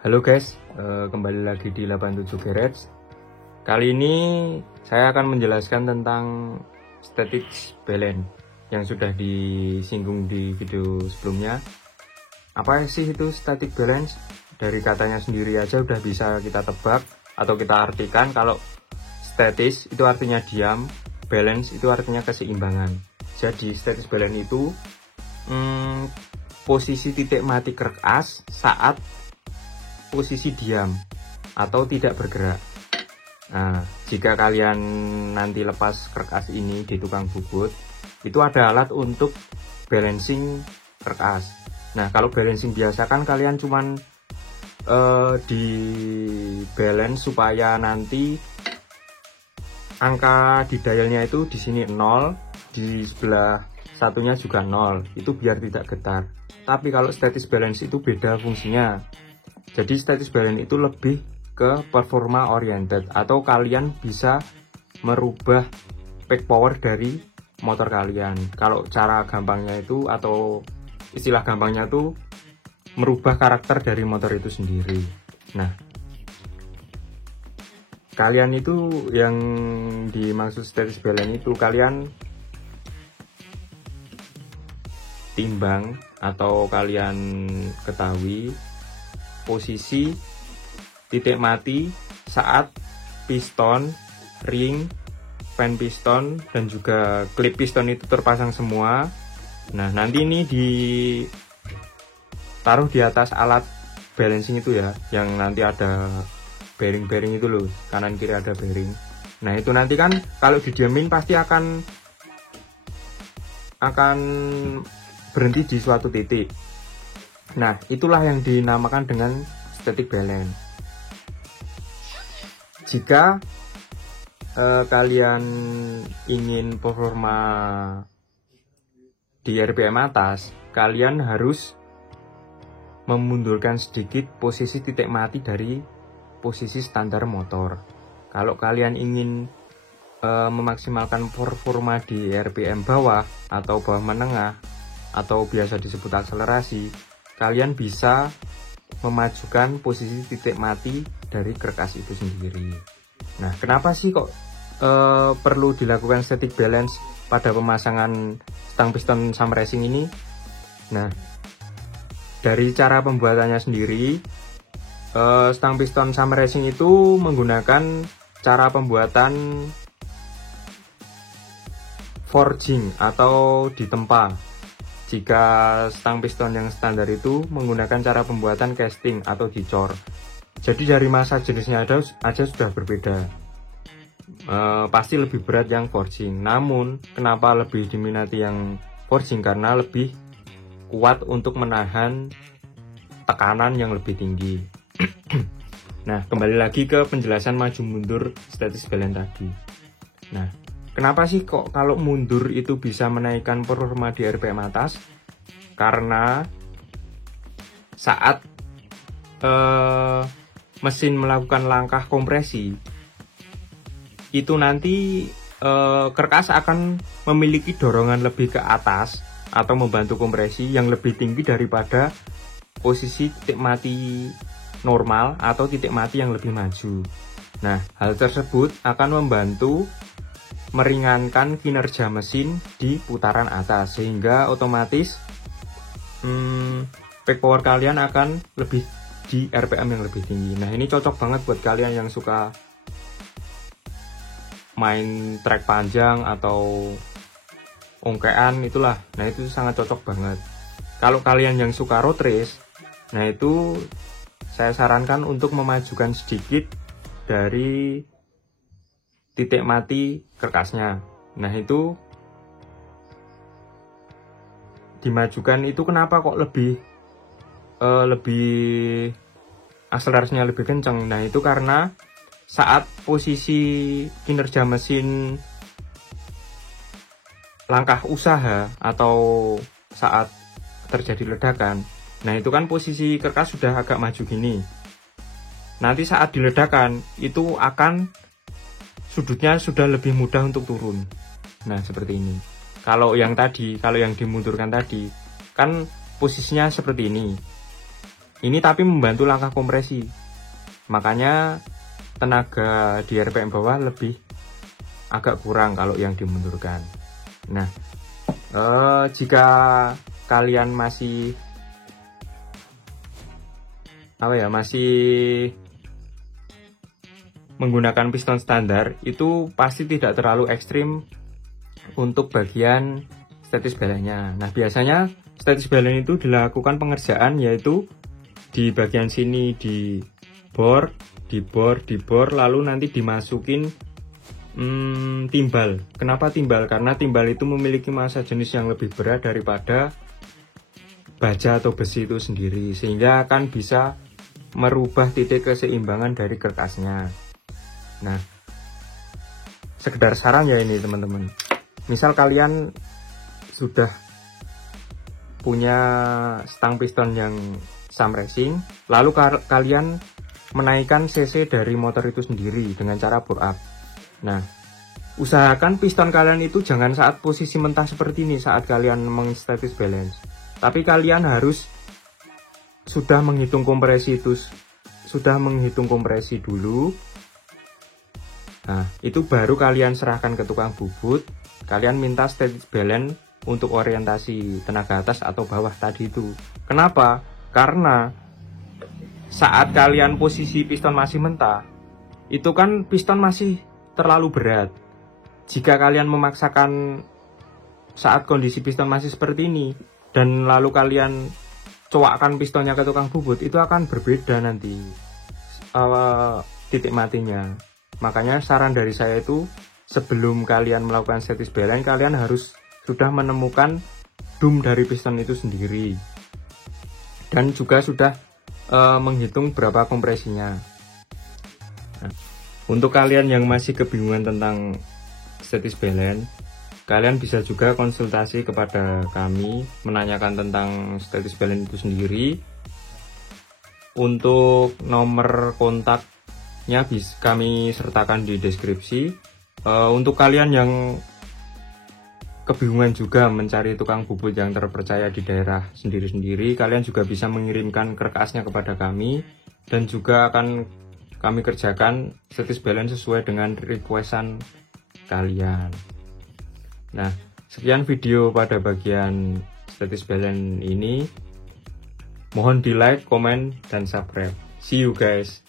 Halo guys, kembali lagi di 87 Garage. Kali ini saya akan menjelaskan tentang static balance yang sudah disinggung di video sebelumnya. Apa sih itu static balance? Dari katanya sendiri aja udah bisa kita tebak atau kita artikan. Kalau statis itu artinya diam, balance itu artinya keseimbangan. Jadi static balance itu posisi titik mati krek as saat posisi diam atau tidak bergerak. Nah, jika kalian nanti lepas krek as ini di tukang bubut, itu ada alat untuk balancing krek as. Nah, kalau balancing biasa kan kalian cuman di balance supaya nanti angka di dialnya itu di sini 0, di sebelah satunya juga 0, itu biar tidak getar. Tapi kalau static balance itu beda fungsinya. Jadi static balance itu lebih ke performa oriented, atau kalian bisa merubah peak power dari motor kalian. Kalau cara gampangnya itu, atau istilah gampangnya itu merubah karakter dari motor itu sendiri. Nah, kalian itu yang dimaksud static balance itu kalian timbang atau kalian ketahui posisi titik mati saat piston, ring, fan piston, dan juga klip piston itu terpasang semua. Nah, nanti ini ditaruh di atas alat balancing itu ya, yang nanti ada bearing-bearing itu loh, kanan kiri ada bearing. Nah, itu nanti kan kalau didiamin pasti akan berhenti di suatu titik. Nah, itulah yang dinamakan dengan static balance. Jika kalian ingin performa di RPM atas, kalian harus memundurkan sedikit posisi titik mati dari posisi standar motor. Kalau kalian ingin memaksimalkan performa di RPM bawah atau bawah menengah, atau biasa disebut akselerasi, kalian bisa memajukan posisi titik mati dari krek as itu sendiri. Nah, kenapa sih kok perlu dilakukan static balance pada pemasangan stang piston summer racing ini? Nah, dari cara pembuatannya sendiri, stang piston summer racing itu menggunakan cara pembuatan forging atau ditempa. Jika stang piston yang standar itu menggunakan cara pembuatan casting atau dicor. Jadi dari massa jenisnya aja sudah berbeda. Pasti lebih berat yang forging. Namun kenapa lebih diminati yang forging? Karena lebih kuat untuk menahan tekanan yang lebih tinggi. Nah, kembali lagi ke penjelasan maju mundur static balance tadi. Nah, kenapa sih kok kalau mundur itu bisa menaikkan performa di RPM atas? Karena saat mesin melakukan langkah kompresi, itu nanti krek as akan memiliki dorongan lebih ke atas atau membantu kompresi yang lebih tinggi daripada posisi titik mati normal atau titik mati yang lebih maju. Nah, hal tersebut akan membantu meringankan kinerja mesin di putaran atas, sehingga otomatis peak power kalian akan lebih di RPM yang lebih tinggi. Nah, ini cocok banget buat kalian yang suka main trek panjang atau ongkean itulah. Nah, itu sangat cocok banget. Kalau kalian yang suka road race, nah itu saya sarankan untuk memajukan sedikit dari titik mati krek asnya. Nah, itu dimajukan itu kenapa kok lebih akselerasinya lebih kencang. Nah, itu karena saat posisi kinerja mesin langkah usaha atau saat terjadi ledakan, nah itu kan posisi krek as sudah agak maju gini. Nanti saat diledakan itu akan sudutnya sudah lebih mudah untuk turun. Nah, seperti ini. Kalau yang dimundurkan tadi kan posisinya seperti ini. Ini tapi membantu langkah kompresi. Makanya tenaga di RPM bawah lebih agak kurang kalau yang dimundurkan. Nah, jika kalian masih menggunakan piston standar, itu pasti tidak terlalu ekstrim untuk bagian statis balance-nya. Nah, biasanya statis balance itu dilakukan pengerjaan, yaitu di bagian sini dibor, lalu nanti dimasukin timbal. Kenapa timbal? Karena timbal itu memiliki massa jenis yang lebih berat daripada baja atau besi itu sendiri, sehingga akan bisa merubah titik keseimbangan dari kertasnya. Nah, sekedar saran ya ini teman-teman. Misal kalian sudah punya stang piston yang SAM Racing, lalu kalian menaikkan cc dari motor itu sendiri dengan cara bore up. Nah, usahakan piston kalian itu jangan saat posisi mentah seperti ini saat kalian mengstatis balance, tapi kalian harus sudah menghitung kompresi dulu. Nah, itu baru kalian serahkan ke tukang bubut, kalian minta statis balance untuk orientasi tenaga atas atau bawah tadi itu. Kenapa? Karena saat kalian posisi piston masih mentah, itu kan piston masih terlalu berat. Jika kalian memaksakan saat kondisi piston masih seperti ini, dan lalu kalian coakkan pistonnya ke tukang bubut, itu akan berbeda nanti titik matinya. Makanya saran dari saya itu, sebelum kalian melakukan statis balance, kalian harus sudah menemukan dum dari piston itu sendiri, dan juga sudah menghitung berapa kompresinya. Nah, untuk kalian yang masih kebingungan tentang statis balance, kalian bisa juga konsultasi kepada kami, menanyakan tentang statis balance itu sendiri. Untuk nomor kontaknya kami sertakan di deskripsi. Untuk kalian yang kebingungan juga mencari tukang bubut yang terpercaya di daerah sendiri-sendiri, kalian juga bisa mengirimkan kertasnya kepada kami, dan juga akan kami kerjakan statis balance sesuai dengan requestan kalian. Nah, sekian video pada bagian statis balance ini. Mohon di like, komen, dan subscribe. See you guys.